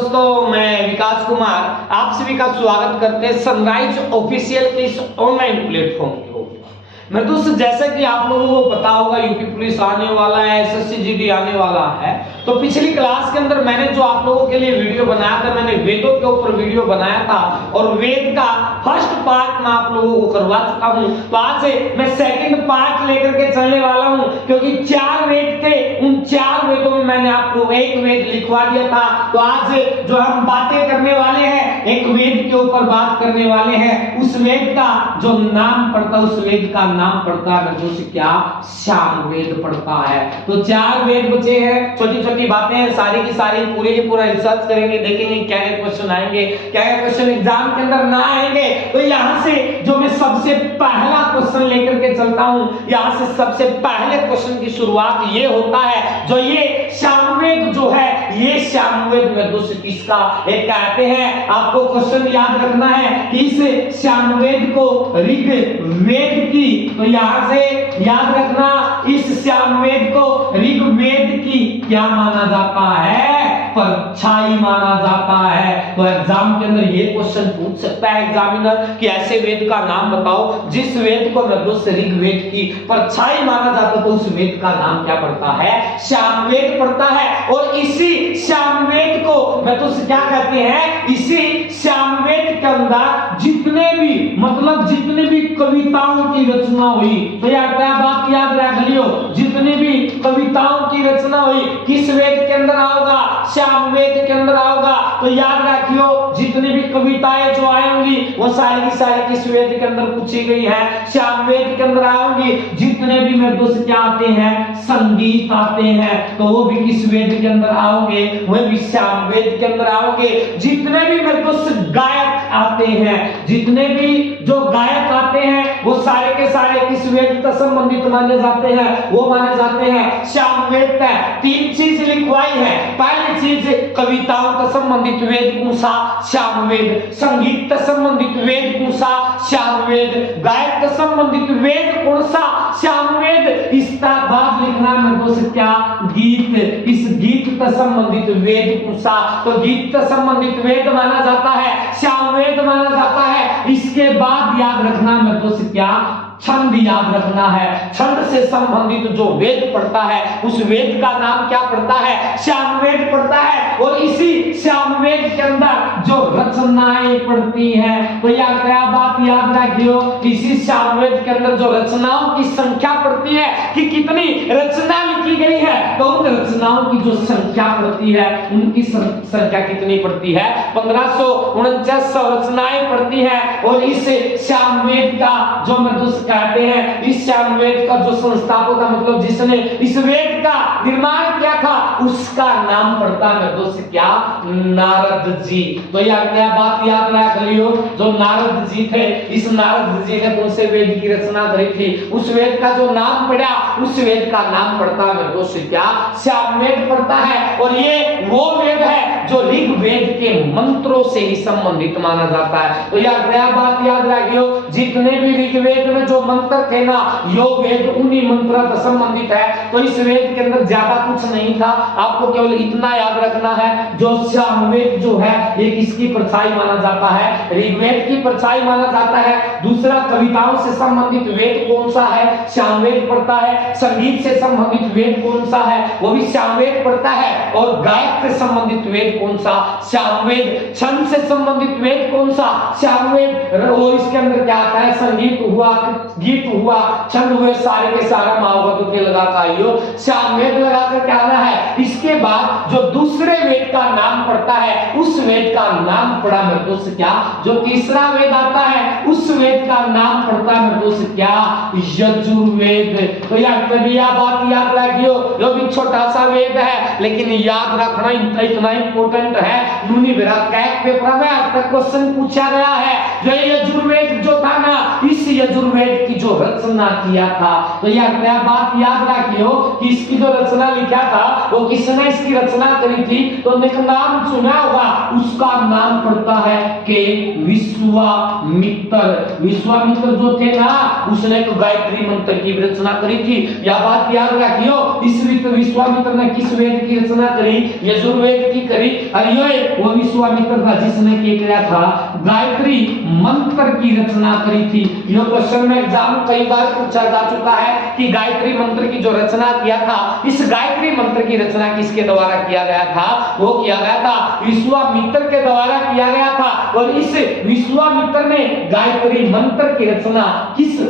दोस्तों, मैं विकास कुमार आप सभी का स्वागत करते हैं सनराइज ऑफिशियल के इस ऑनलाइन प्लेटफॉर्म के ऊपर। मैं दोस्तों, जैसा कि आप लोगों को पता होगा, यूपी पुलिस आने वाला है, एसएससी जीडी आने वाला है। तो पिछली क्लास के अंदर मैंने जो आप लोगों के लिए वीडियो बनाया था, मैंने वेदों के ऊपर वीडियो बनाया था और वेद का फर्स्ट पार्ट मैं आप लोगों को करवा चुका हूं। तो आज से मैं सेकंड पार्ट लेकर के चलने वाला हूं, क्योंकि 4 वेद थे, उन 4 वेदों में मैंने आपको एक वेद लिखवा दिया था। तो आज जो हम बातें करने वाले हैं, एक वेद के ऊपर बात करने वाले हैं। उस वेद का जो नाम पड़ता है, उस वेद का नाम पड़ता है दोस्त क्या? सामवेद पड़ता है। तो 4 वेद बचे हैं, छोटी छोटी बातें हैं, सारी की सारी पूरे के पूरा रिसर्च करेंगे, देखेंगे क्या क्या क्वेश्चन आएंगे, क्या क्या क्वेश्चन एग्जाम के अंदर ना आएंगे। तो यहां से जो मैं सबसे पहला क्वेश्चन लेकर के चलता हूं, यहां से सबसे पहले क्वेश्चन की शुरुआत ये होता है, जो ये सामवेद जो है, ये सामवेद में दोस्त किसका? एक कहते हैं, आपको क्वेश्चन याद रखना है कि इस सामवेद को ऋग्वेद की, तो यहां से याद रखना, इस सामवेद को ऋग्वेद की क्या माना जाता है? परछाई माना जाता है। तो एग्जाम के अंदर ये क्वेश्चन पूछ सकता है एग्जामिनर कि ऐसे वेद का नाम बताओ जिस वेद को दोस्त ऋग्वेद की परछाई माना जाता, तो उस वेद का नाम क्या पड़ता है? सामवेद पड़ता है। और इसी सामवेद को मैं तो क्या कहते हैं, इसी सामवेद के अंदर जितने भी जितने भी कविताओं की रचना हुई, तो यार क्या बात याद रख लियो, जितने भी कविताओं की रचना हुई किस वेद के अंदर आओगा? सामवेद के अंदर आओगा। तो याद रखियो, जितनी भी कविताएं जो आएंगी वो सारी की सारी किस वेद के अंदर पूछी गई है? सामवेद के अंदर आएंगी। जितने भी मेरे दोस्त क्या आते हैं? संगीत आते हैं, तो वो भी किस वेद के अंदर आओगे? वो भी सामवेद के अंदर आओगे। जितने भी मेरे दोस्त गायक आते हैं, जितने भी जो गायक आते हैं, वो सारे के सारे किस वेद से संबंधित माने जाते हैं? वो माने जाते हैं सामवेद का। 3 चीज लिखवाई है। पहली चीज, कविताओं से संबंधित वेद कौन सा? सामवेद। संगीत से संबंधित वेद कौन सा? सामवेद। गायक से संबंधित वेद कौन सा? सामवेद। इसका बाद लिखना है दोस्त क्या? गीत। इस गीत से संबंधित वेद कौन सा? तो गीत से संबंधित वेद माना जाता है सामवेद माना जाता है। इसके बाद याद रखना है दोस्त क्या? छंद याद रखना है। छंद से संबंधित जो वेद पढ़ता है, उस वेद का नाम क्या पड़ता है? सामवेद पड़ता है। और इसी सामवेद के अंदर जो रचनाएं पड़ती हैं, तो यार क्या बात याद रखियो, इसी सामवेद के अंदर जो रचनाओं की संख्या पड़ती है कि कितनी रचना लिखी गई है, तो उन रचनाओं की जो संख्या पड़ती है, उनकी संख्या कितनी पड़ती है? 1549 रचनाएं पड़ती है। और इस सामवेद का जो मैं कहते हैं, इस सामवेद का जो संस्थापक का मतलब जिसने इस वेद का निर्माण किया था, उसका नाम पड़ता है दोस्त क्या? नारद जी। तो यार क्या बात याद रख लियो, जो नारद जी थे, इस नारद जी ने कौन से वेद की रचना करी थी? उस वेद का जो नाम पड़ा, उस वेद का नाम पड़ता है दोस्त क्या? सामवेद पड़ता है। और ये वो वेद है जो ऋग्वेद के मंत्रों से ही संबंधित माना जाता है। तो यार क्या बात याद रखियो, जितने भी ऋग्वेद में जो मंत्र थे ना, यो वेद उन्हीं मंत्रों से संबंधित है। तो इस वेद के अंदर ज्यादा कुछ नहीं था, आपको केवल इतना याद रखना है, जो सामवेद जो है ये किसकी परछाई माना जाता है? ऋग्वेद की परछाई माना जाता है। दूसरा, कविताओं से संबंधित वेद कौन सा है? सामवेद पड़ता है। संगीत से संबंधित वेद कौन सा है? वो भी सामवेद पड़ता है। और गायक से संबंधित वेद कौन सा? सामवेद। छंद से संबंधित वेद कौन सा? सामवेद। और इसके अंदर क्या आता है? संगीत हुआ, गीत हुआ, छंद हुए, सारे के सारा माओवाद के लगा आइयो सामवेद लगाकर क्या रहा है। इसके बाद जो दूसरे वेद का नाम पड़ता है, उस वेद का नाम पड़ा मेरे दोस्त क्या? जो तीसरा वेद आता है, उस वेद का नाम पड़ता है मेरे दोस्त क्या? यजुर्वेद। तो यार बात याद रखियो, जो भी छोटा सा वेद है, लेकिन याद रखना इतना इंपॉर्टेंट है। यूनि बेरा कैक पेपर में आज तक क्वेश्चन पूछा गया है। जो यजुर्वेद जो था ना, इस यजुर्वेद की जो रचना किया था। तो यह क्या बात याद रखियो कि इसकी जो रचना लिखा था वो किसने इसकी रचना करी थी? तो एक नाम सुना होगा, उसका नाम पड़ता है के विश्वामित्र। विश्वामित्र जो थे ना, उसने तो गायत्री मंत्र की रचना करी थी। यह बात याद रखियो। इस विश्वामित्र ने किस वेद की रचना करी? यजुर्वेद की करी। और ये वो विश्वामित्र था जिसने क्या था? गायत्री मंत्र की रचना करी थी। यह क्वेश्चन में एग्जाम कई बार पूछा जा चुका है कि गायत्री मंत्र की जो रचना किया था, इस गायत्री मंत्र की रचना किसके द्वारा किया गया था? वो किया गया था विश्वामित्र के द्वारा किया गया था। और इस विश्वामित्र ने गायत्री मंत्र की रचना किस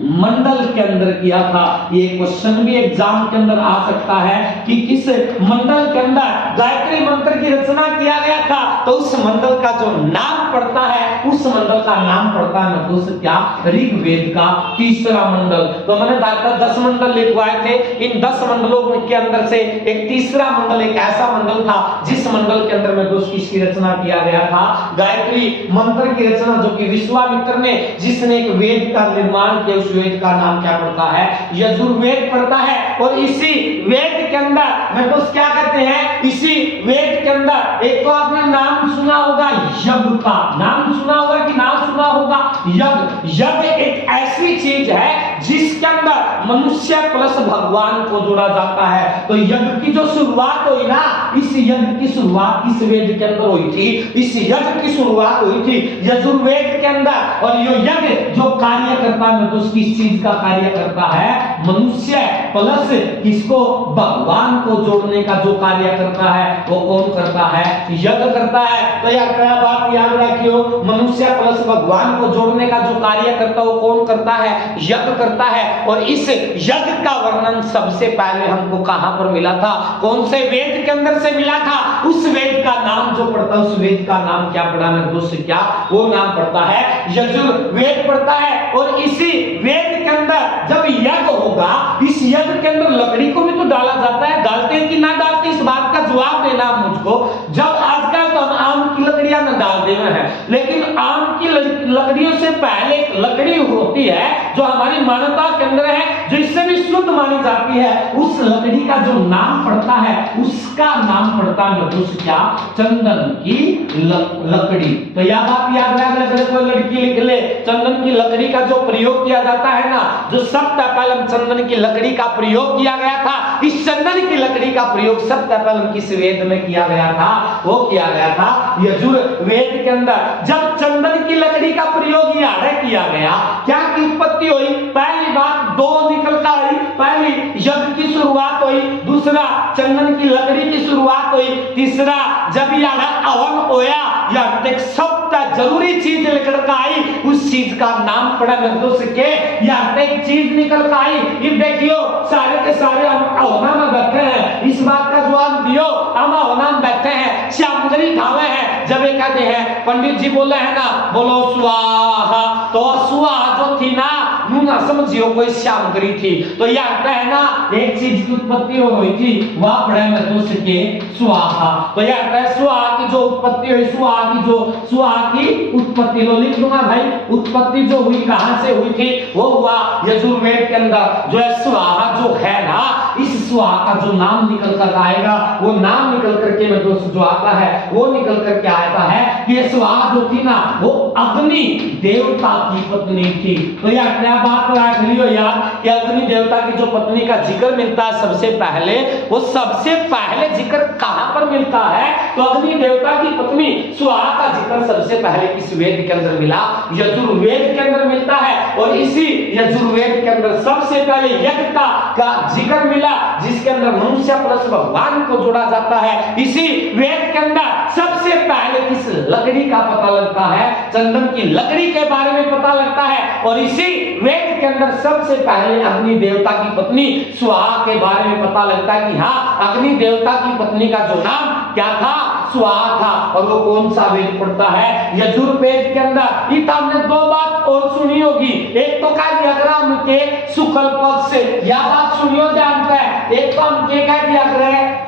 मंडल के अंदर किया था? ये क्वेश्चन भी एग्जाम के अंदर आ सकता है कि किस मंडल के अंदर गायत्री मंत्र की रचना किया गया था। तो उस मंडल का जो नाम पड़ता है, उस मंडल का नाम पड़ता है दोस्त क्या? ऋग्वेद का तीसरा मंडल। तो मैंने 10 मंडल लिखवाए थे। इन 10 मंडलों के अंदर से एक तीसरा मंडल एक ऐसा मंडल था जिस मंडल के अंदर में दोस्त किसकी रचना किया गया था? गायत्री मंत्र की रचना, जो कि विश्वामित्र ने, जिसने एक वेद का निर्माण किया, वेद का नाम क्या पड़ता है? यजुर्वेद पड़ता है। और इसी वेद के अंदर मैं तो क्या कहते हैं, इसी वेद के अंदर एक तो आपने नाम सुना होगा यज्ञ का। नाम सुना होगा कि ना सुना होगा? यज्ञ। यज्ञ एक ऐसी चीज है जिसके अंदर मनुष्य प्लस भगवान को जोड़ा जाता है। तो यज्ञ की जो शुरुआत हुई ना, इस यज्ञ की शुरुआत किस वेद के अंदर हुई थी? इस यज्ञ की शुरुआत हुई थी यजुर्वेद के अंदर। और ये यज्ञ जो कार्य करता है तो उसकी चीज का कार्य करता है मनुष्य प्लस किसको? भगवान को जोड़ने का जो कार्य करता है वो कौन करता है? यज्ञ करता है। तो यार क्या बात याद रखियो, मनुष्य प्लस भगवान को जोड़ने का जो कार्य करता है वो कौन करता है? यज्ञ करता है। और इस यज्ञ का वर्णन सबसे पहले हमको कहां पर मिला था? कौन से वेद के अंदर से मिला था? उस वेद का नाम जो पड़ता है, उस वेद का नाम क्या पड़ा ना दोस्त? क्या वो नाम पड़ता है? यजुर्वेद पड़ता है। और इसी वेद के अंदर जब यज्ञ होगा, इस यज्ञ के अंदर लकड़ी को भी तो डाला जाता है। डालते हैं कि ना डालते? इस बात का जवाब देना मुझको। जब आजकल तो हम आम की लकड़ियां न डाल देते हैं, लेकिन आम की लकड़ियों से पहले एक लकड़ी होती है जो हमारी मानवता के अंदर है, जो इससे भी शुद्ध मानी जाती है। उस लकड़ी का जो नाम पड़ता है, उसका नाम पड़ता है दोस्त क्या? चंदन की लकड़ी। तो यह बात याद रखना, कोई लड़की लिख ले, चंदन की लकड़ी का जो प्रयोग किया जाता है ना, जो सबसे पहले चंदन की लकड़ी का प्रयोग किया गया था, इस चंदन की लकड़ी का प्रयोग सबसे पहले किस वेद में किया गया था? वो किया गया था यजुर्वेद के अंदर। जब चंदन की लकड़ी का प्रयोग यहाँ किया गया, क्या की उत्पत्ति हुई? पहली बात दो निकल कर आई। पहली यज्ञ की शुरुआत हुई, दूसरा चंदन की लकड़ी की शुरुआत हुई, तीसरा जब यहाँ हवन होया, यहाँ तक सबसे जरूरी चीज निकल कर आई, उस चीज का नाम पड़ा दोस्त के, यहाँ तक चीज निकल कर आई। ये देखियो सारे के सारे हम हवना में बैठे हैं, इस बात का जवाब दियो। हम हवना में बैठे हैं, श्यामगरी ठावे हैं, जब ये कहते हैं पंडित जी बोले है ना, बोलो स्वाहा, तो स्वाहा जो थी ना, ना समझियो कोई श्यामगरी थी। तो यह है ना, एक चीज की उत्पत्ति हुई थी, वह पड़े में दोस्त के स्वाहा। तो यह है स्वाहा की जो उत्पत्ति हुई, स्वाहा की उत्पत्ति लो लिख लूंगा भाई। उत्पत्ति जो हुई कहां से हुई थी? वो हुआ यजुर्वेद के अंदर। जो है स्वाहा जो है ना, इस स्वाहा का जो नाम निकल कर आएगा, वो नाम निकल करके में दोस्त जो आता है, वो निकल करके आता है कि ये स्वाहा जो थी ना, वो अग्नि देवता की पत्नी थी। तो यह क्या बात रख लियो यार कि अग्नि देवता की जो पत्नी का जिक्र मिलता है सबसे पहले, वो सबसे पहले जिक्र कहां पर मिलता है? तो अग्नि देवता की पत्नी स्वाहा का जिक्र सबसे पहले किस वेद के अंदर मिला? यजुर्वेद के अंदर मिलता है। और इसी यजुर्वेद के अंदर सबसे पहले यज्ञ का जिक्र मिला, जिसके अंदर मनुष्य प्लस भगवान को जोड़ा जाता है। इसी वेद के अंदर सबसे पहले किस लकड़ी का पता लगता है? चंदन की लकड़ी के बारे में पता लगता है। और इसी वेद के अंदर सबसे पहले अग्नि देवता की पत्नी स्वाहा के बारे में पता लगता है कि हाँ, अग्नि देवता की पत्नी का जो नाम क्या था? स्वाहा था। और वो कौन सा वेद पड़ता है? यजुर्वेद के अंदर। ये हमने दो बात और सुनी होगी, एक तो कह दिया ग्राम के शुक्ल पक्ष से, यह बात सुनियो ध्यान से। एक तो हम क्या कह दिया करें?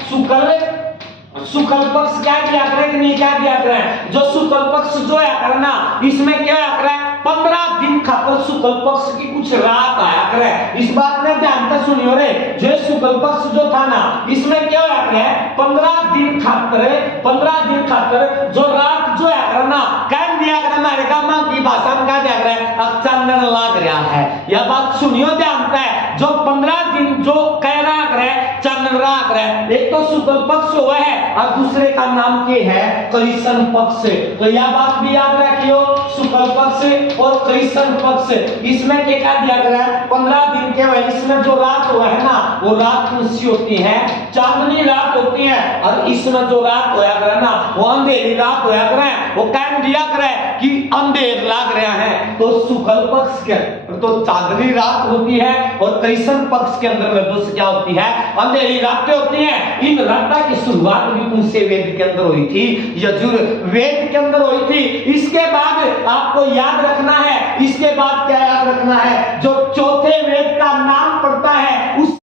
शुक्ल पक्ष क्या दिया करें कि नहीं क्या दिया करें? जो शुक्ल पक्ष जो है करना, इसमें क्या है? 15 दिन खातर शुक्ल पक्ष की कुछ रात आया करे। इस बात में ध्यान से सुनियो रे, जो शुक्ल पक्ष जो था ना, इसमें क्या होया करे 15 दिन खातर जो रात जो है करे ना, कह दिया करे हमारे का मां की भाषा में कह दिया करे अब चांदन लाग रहा है। यह बात सुनियो ध्यान से, जो 15 दिन जो कह रहा करे चांदन राग रहे, एक तो शुक्ल पक्ष हुआ है और दूसरे का नाम के है कृष्ण पक्ष। तो यह बात भी याद रखियो, शुक्ल पक्ष और कृष्ण पक्ष, इसमें क्या दिया गया 15 दिन के वजह इसमें जो रात हुआ है ना, वो रात कौन सी होती है, चांदनी रात होती है। और इसमें जो रात होया करे ना, वो अंधेरी रात होया करे, वो कह दिया करे कि अंधेर लाग रहा है। तो शुक्ल पक्ष के तो चांदनी रात होती है और कृष्ण पक्ष के अंदर में दोस्त क्या होती है, अंधेरी रातें होती हैं। इन रातों की शुरुआत भी उनसे वेद के अंदर हुई थी, यजुर्वेद के अंदर हुई थी। इसके बाद आपको याद रखना है, इसके बाद क्या याद रखना है, जो चौथे वेद का नाम पड़ता है उस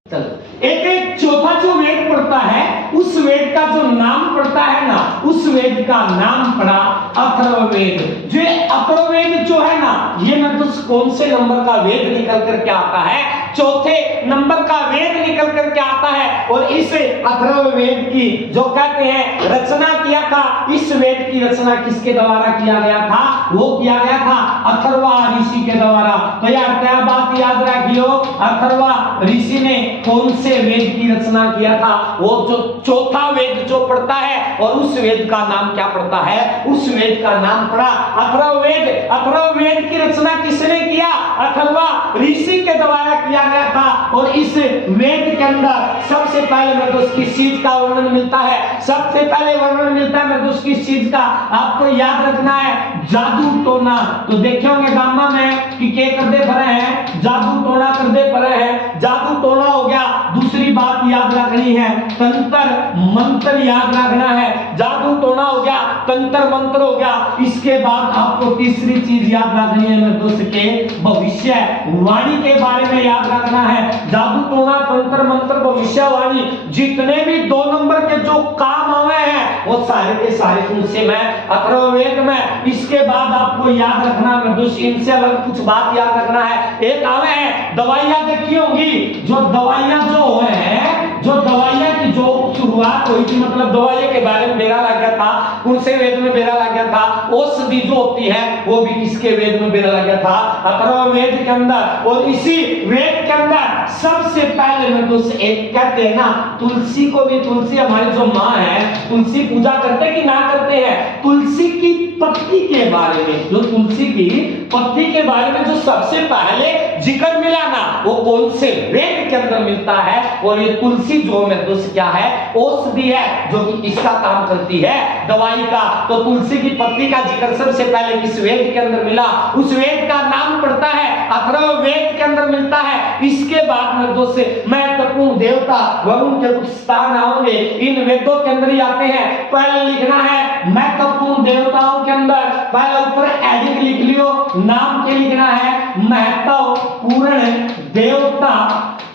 एक चौथा जो वेद पड़ता है, उस वेद का जो नाम पड़ता है ना, उस वेद का नाम पड़ा अथर्ववेद। जो अथर्ववेद जो है ना, ये ना तो कौन से नंबर का वेद निकल करके आता है, चौथे नंबर का वेद निकल करके आता है। और इस अथर्ववेद की जो कहते हैं रचना किया था, इस वेद की रचना किसके द्वारा किया गया था, वो किया गया था अथर्वा ऋषि के द्वारा। तो यार क्या बात याद रखियो, अथर्वा ऋषि ने कौन से वेद की रचना किया था, वो जो चौथा वेद जो पड़ता है, और उस वेद का नाम क्या पड़ता है, उस वेद का नाम पड़ा अथर्ववेद। अथर्ववेद की रचना किसने किया, अथर्वा ऋषि के द्वारा किया गया था। और इस वेद के अंदर सबसे पहले में तो उसकी चीज का वर्णन मिलता है, सबसे पहले वर्णन मिलता है तो उसकी चीज का आपको याद रखना है, जादू टोना। तो देखे होंगे गामा में कि क्या करते पड़े हैं, जादू टोना करते पड़े हैं, जादू टोना हो गया। दूसरी बात याद रखनी है, तंत्र मंत्र याद रखना है, जादू टोना हो गया, तंत्र मंत्र हो गया। इसके बाद आपको तीसरी चीज याद रखनी है मेरे दोस्त के भविष्य वाणी के बारे में याद रखना है। जादू टोना तंत्र मंत्र भविष्यवाणी जितने भी 2 नंबर के जो काम आवे हैं वो सारे के सारे उनसे मैं अथर्ववेद में। इसके बाद आपको याद रखना है दोस्त, इनसे अलग कुछ बात याद रखना है। एक आवे है दवाइयां देखी होंगी, जो दवाइयां जो है, जो दवाइयां की जो शुरुआत हुई थी, मतलब दवाइयां के बारे में बेरा लग गया था, कौन से वेद में बेरा लग गया था, औषधि जो होती है वो भी किसके वेद में बेरा लग गया था, अथर्ववेद के अंदर। और इसी वेद के अंदर सबसे पहले में दोस्त एक कहते हैं ना, तुलसी को भी, तुलसी हमारी जो माँ है, तुलसी पूजा करते कि ना करते हैं, तुलसी की पत्ती के बारे में, जो तुलसी की पत्ती के बारे में जो सबसे पहले जिक्र मिला ना, वो कौन से वेद के अंदर मिलता है। और ये तुलसी जो में दोस्त क्या है, औषधि है, जो कि इसका काम करती है दवाई का। तो तुलसी की पत्ती का जिक्र सबसे पहले किस वेद के अंदर मिला, उस वेद का नाम पड़ता है अथर्ववेद के अंदर मिलता है। इसके बाद में दोस्त महत्वपूर्ण देवता वरुण के कुछ स्थान आओगे, इन वेदों के अंदर ही आते हैं। पहले लिखना है महत्वपूर्ण देवताओं के अंदर, पहले ऊपर एडिक लिख लियो, नाम के लिखना है महत्वपूर्ण देवता,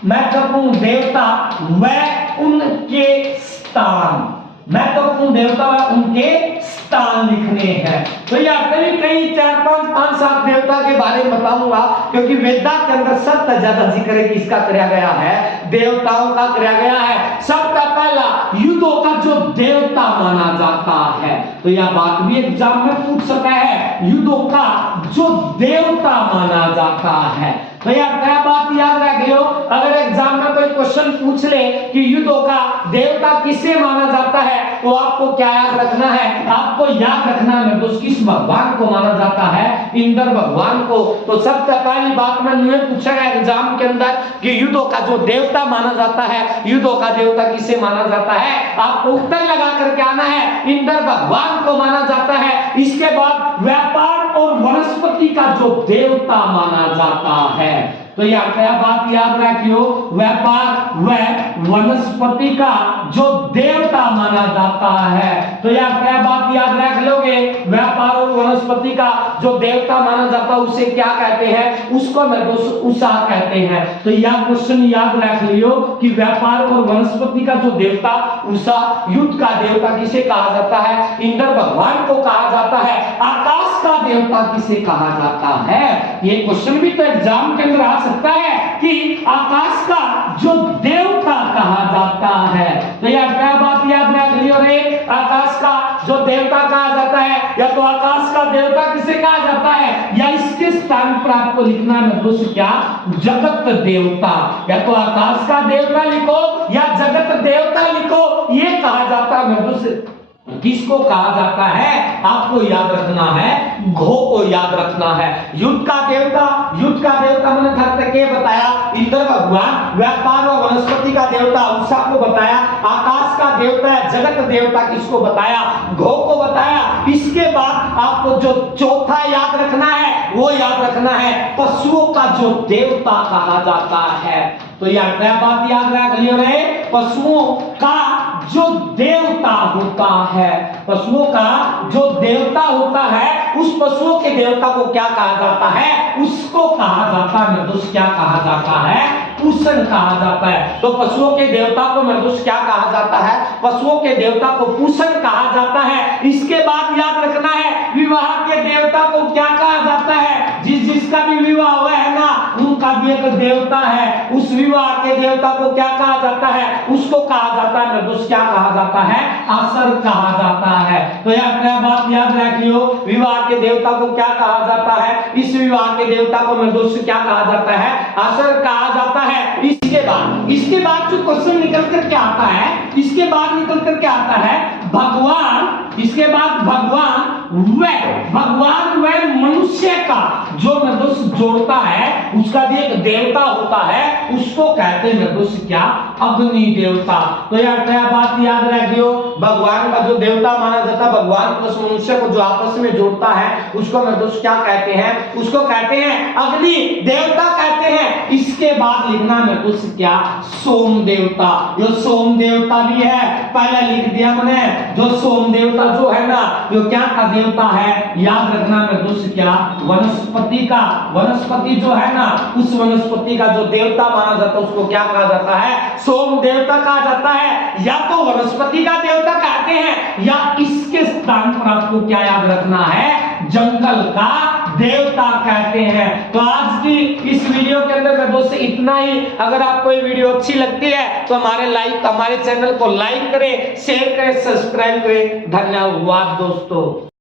महत्वपूर्ण देवता व उनके स्थान, महत्वपूर्ण देवता व उनके स्थान लिखने हैं। तो यहाँ पे कई 4, 5, 5, 7 देवता के बारे में बताऊंगा, क्योंकि वेदा के अंदर सबसे ज्यादा जिक्र किसका किया गया है, देवताओं का किया गया है। सबका पहला युद्धों का जो देवता माना जाता है, तो यह बात भी एग्जाम में पूछ सकता है, युद्धों का जो देवता माना जाता है। तो यार क्या बात याद रखियो, अगर एग्जाम में कोई क्वेश्चन पूछ ले कि युद्धों का देवता किसे माना जाता है, तो आपको क्या याद रखना है, आपको याद रखना है दोस्त किस भगवान को माना जाता है, इंद्र भगवान को। तो सबसे पहली बात मैंने पूछा गया एग्जाम के अंदर कि युद्धों का जो देवता माना जाता है, युद्धों का देवता किसे माना जाता है, आपको उत्तर लगा करके आना है, इंद्र भगवान को माना जाता है। इसके बाद व्यापार और वनस्पति का जो देवता माना जाता है, तो यह क्या बात याद रखियो, व्यापार व वनस्पति का जो देवता माना जाता है। तो यह क्या बात याद रख लोगे, व्यापार और वनस्पति का जो देवता माना जाता है उसे क्या कहते हैं, उसको मेरे दोस्त उषा कहते हैं। तो यह क्वेश्चन याद रख लियो कि व्यापार और वनस्पति का जो देवता उषा, युद्ध का देवता किसे कहा जाता है, इंद्र भगवान को कहा जाता है। आकाश का देवता किसे कहा जाता है, ये क्वेश्चन भी तो एग्जाम के अंदर आ सकता है कि आकाश का जो देवता कहा जाता है। तो यह क्या बात याद रख लियो रे, आकाश का जो देवता कहा जाता है, या तो आकाश का देवता किसे कहा जाता है, या इसके स्थान पर आपको लिखना है दोस्त क्या, जगत देवता। या तो आकाश का देवता लिखो या जगत देवता लिखो, ये कहा जाता है दोस्त। किसको कहा जाता है, आपको याद रखना है, घो को याद रखना है। युद्ध का देवता, युद्ध का देवता मैंने धरती के बताया इंद्र भगवान, व्यापार और वनस्पति का देवता उषा को बताया, आकाश का देवता जगत देवता किसको बताया, घो को बताया। इसके बाद आपको जो चौथा याद रखना है वो याद रखना है, पशुओं का जो देवता कहा जाता है। तो यह क्या बात याद रख लियो रे, पशुओं का जो देवता होता है, पशुओं का जो देवता होता है, उस पशुओं के देवता को क्या कहा जाता है, उसको कहा जाता है दोस्त क्या कहा जाता है, पूषण कहा जाता है। तो पशुओं के देवता को दोस्त क्या कहा जाता है, पशुओं के देवता को पूषण कहा जाता है। इसके बाद याद रखना है, विवाह के देवता को क्या कहा जाता है, जिसका भी विवाह हुआ है ना, उनका भी एक देवता है, उस विवाह के देवता को क्या कहा जाता है, उसको कहा जाता है दोस्त क्या कहा जाता है, असर कहा जाता है। तो यह क्या बात याद रखियो, विवाह के देवता को क्या कहा जाता है, इस विवाह के देवता को दोस्त क्या कहा जाता है, असर कहा जाता है। इसके बाद जो क्वेश्चन निकल कर क्या आता है, इसके बाद निकल कर क्या आता है, भगवान, इसके बाद भगवान व मनुष्य का जो दोस्त जोड़ता है, उसका भी एक देवता होता है, उसको कहते हैं दोस्त क्या, अग्नि देवता। तो यार क्या बात याद रखियो, भगवान का जो देवता माना जाता है, भगवान प्लस मनुष्य को जो आपस में जोड़ता है, उसको दोस्त क्या कहते हैं, उसको कहते हैं अग्नि देवता कहते हैं। इसके बाद लिखना है दोस्त क्या, सोम देवता। जो सोम देवता भी है, पहले लिख दिया मैंने, जो सोम देवता जो है ना, जो क्या का देवता है, याद रखना है दोस्त क्या, वनस्पति का, वनस्पति जो है ना, उस वनस्पति का जो देवता माना जाता है उसको क्या कहा जाता है, सोम देवता कहा जाता है। या तो वनस्पति का देवता कहते हैं, या इसके स्थान पर आपको क्या याद रखना है, जंगल का देवता कहते हैं। तो आज की इस वीडियो के अंदर दोस्त इतना ही। अगर आपको ये वीडियो अच्छी लगती है तो हमारे चैनल को लाइक करें, शेयर करें, सब्सक्राइब करें। धन्यवाद दोस्तों।